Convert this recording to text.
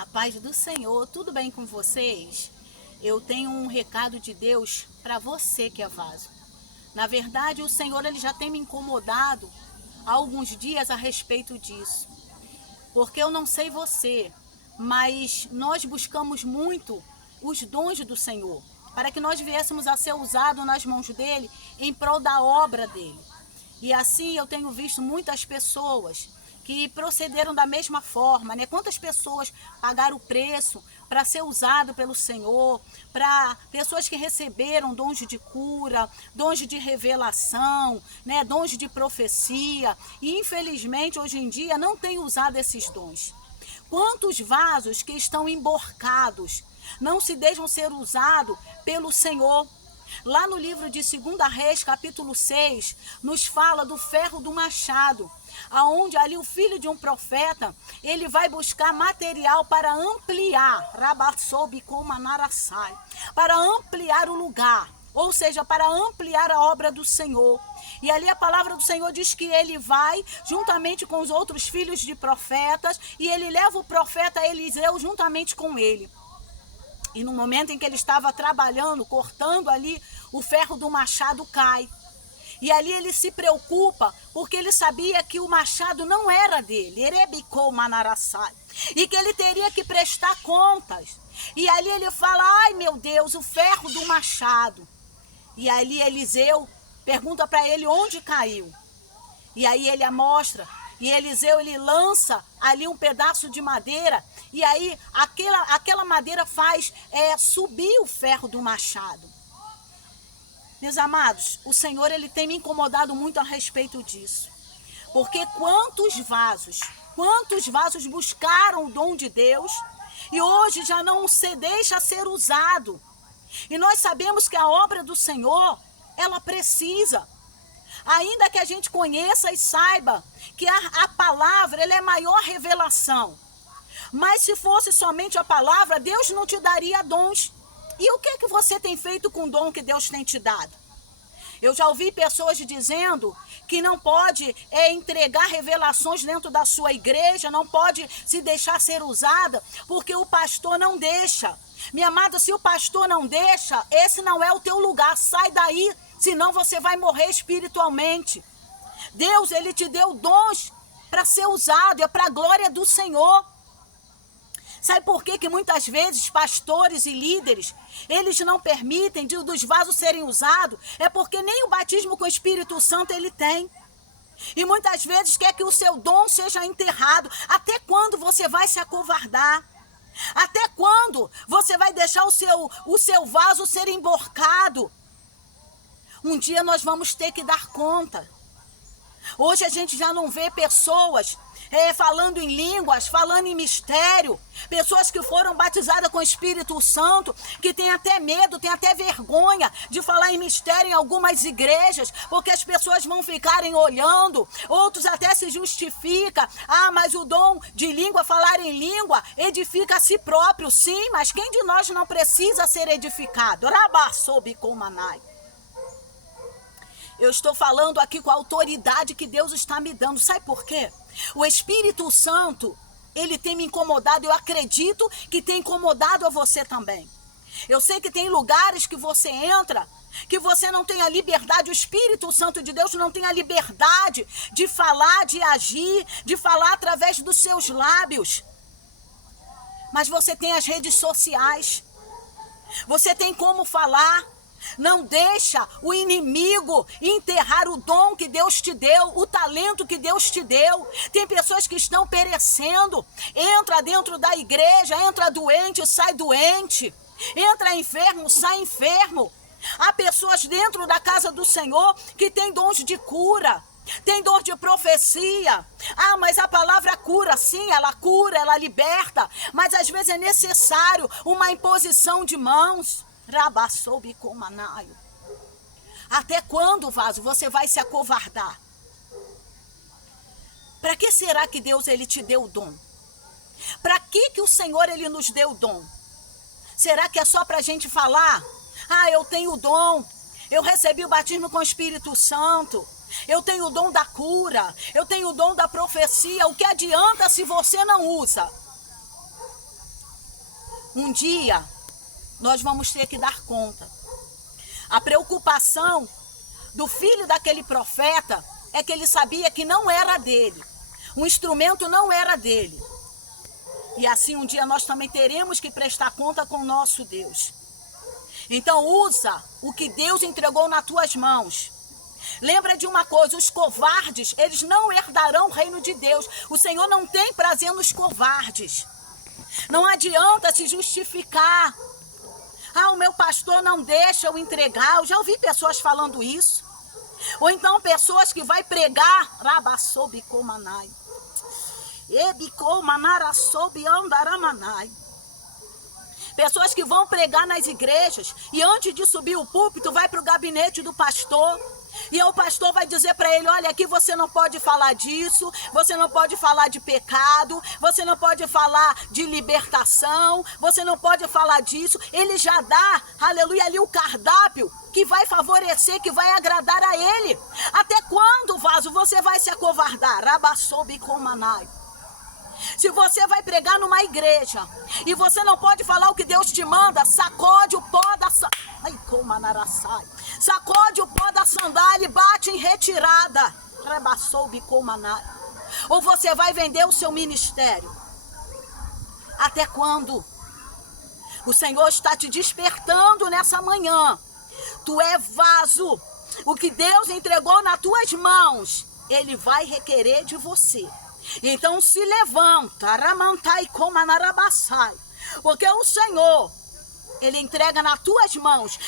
A paz do Senhor, tudo bem com vocês? Eu tenho um recado de Deus para você que é vaso. Na verdade, o Senhor ele já tem me incomodado há alguns dias a respeito disso. Porque eu não sei você, mas nós buscamos muito os dons do Senhor, para que nós viéssemos a ser usados nas mãos dele em prol da obra dele. E assim eu tenho visto muitas pessoas que procederam da mesma forma, né? Quantas pessoas pagaram o preço para ser usado pelo Senhor, para pessoas que receberam dons de cura, dons de revelação, né? Dons de profecia, e infelizmente hoje em dia não tem usado esses dons. Quantos vasos que estão emborcados, não se deixam ser usados pelo Senhor. Lá no livro de 2 Reis, capítulo 6, nos fala do ferro do machado, aonde ali o filho de um profeta, ele vai buscar material para ampliar, para ampliar o lugar, ou seja, para ampliar a obra do Senhor. E ali a palavra do Senhor diz que ele vai juntamente com os outros filhos de profetas, e ele leva o profeta Eliseu juntamente com ele. E no momento em que ele estava trabalhando, cortando ali, o ferro do machado cai. E ali ele se preocupa, porque ele sabia que o machado não era dele, e que ele teria que prestar contas. E ali ele fala, ai meu Deus, o ferro do machado. E ali Eliseu pergunta para ele onde caiu. E aí ele mostra, e Eliseu ele lança ali um pedaço de madeira, e aí aquela madeira faz subir o ferro do machado. Meus amados, o Senhor ele tem me incomodado muito a respeito disso. Porque quantos vasos buscaram o dom de Deus e hoje já não se deixa ser usado. E nós sabemos que a obra do Senhor, ela precisa. Ainda que a gente conheça e saiba que a palavra ela é a maior revelação. Mas se fosse somente a palavra, Deus não te daria dons. E o que é que você tem feito com o dom que Deus tem te dado? Eu já ouvi pessoas dizendo que não pode entregar revelações dentro da sua igreja, não pode se deixar ser usada, porque o pastor não deixa. Minha amada, se o pastor não deixa, esse não é o teu lugar, sai daí, senão você vai morrer espiritualmente. Deus, ele te deu dons para ser usado, é para a glória do Senhor. Sabe por que muitas vezes pastores e líderes, eles não permitem dos vasos serem usados? É porque nem o batismo com o Espírito Santo ele tem. E muitas vezes quer que o seu dom seja enterrado. Até quando você vai se acovardar? Até quando você vai deixar o seu vaso ser emborcado? Um dia nós vamos ter que dar conta. Hoje a gente já não vê pessoas falando em línguas, falando em mistério. Pessoas que foram batizadas com o Espírito Santo, que têm até medo, têm até vergonha de falar em mistério em algumas igrejas, porque as pessoas vão ficarem olhando. Outros até se justificam. Ah, mas o dom de língua, falar em língua, edifica a si próprio. Sim, mas quem de nós não precisa ser edificado? Eu estou falando aqui com a autoridade que Deus está me dando. Sabe por quê? O Espírito Santo, ele tem me incomodado. Eu acredito que tem incomodado a você também. Eu sei que tem lugares que você entra, que você não tem a liberdade. O Espírito Santo de Deus não tem a liberdade de falar, de agir, de falar através dos seus lábios. Mas você tem as redes sociais. Você tem como falar. Não deixa o inimigo enterrar o dom que Deus te deu, o talento que Deus te deu. Tem pessoas que estão perecendo. Entra dentro da igreja, entra doente, sai doente. Entra enfermo, sai enfermo. Há pessoas dentro da casa do Senhor que têm dons de cura. Tem dor de profecia. Ah, mas a palavra cura, sim, cura, ela liberta. Mas às vezes é necessário uma imposição de mãos. Até quando, vaso, você vai se acovardar? Para que será que Deus ele te deu o dom? Para que o Senhor ele nos deu o dom? Será que é só para a gente falar? Ah, eu tenho o dom, eu recebi o batismo com o Espírito Santo, eu tenho o dom da cura, eu tenho o dom da profecia. O que adianta se você não usa? um dia nós vamos ter que dar conta. A preocupação do filho daquele profeta é que ele sabia que não era dele. O instrumento não era dele. E assim um dia nós também teremos que prestar conta com o nosso Deus. Então usa o que Deus entregou nas tuas mãos. Lembra de uma coisa, os covardes, eles não herdarão o reino de Deus. O Senhor não tem prazer nos covardes. Não adianta se justificar. Ah, o meu pastor não deixa eu entregar. Eu já ouvi pessoas falando isso. Ou então pessoas que vai pregar. Rabassobicomanai. Ebicomanarasobiandaramanai. Pessoas que vão pregar nas igrejas e antes de subir o púlpito vai para o gabinete do pastor. E o pastor vai dizer para ele, olha, aqui você não pode falar disso, você não pode falar de pecado, você não pode falar de libertação, você não pode falar disso. Ele já dá, aleluia, ali o cardápio que vai favorecer, que vai agradar a ele. Até quando, vaso, você vai se acovardar? Rabassobicomanai. Se você vai pregar numa igreja e você não pode falar o que Deus te manda, sacode o pó da sacode o pó da sandália e bate em retirada. Ou você vai vender o seu ministério. Até quando? O Senhor está te despertando nessa manhã. Tu é vaso. O que Deus entregou nas tuas mãos, Ele vai requerer de você. Então se levanta, porque o Senhor, Ele entrega nas tuas mãos.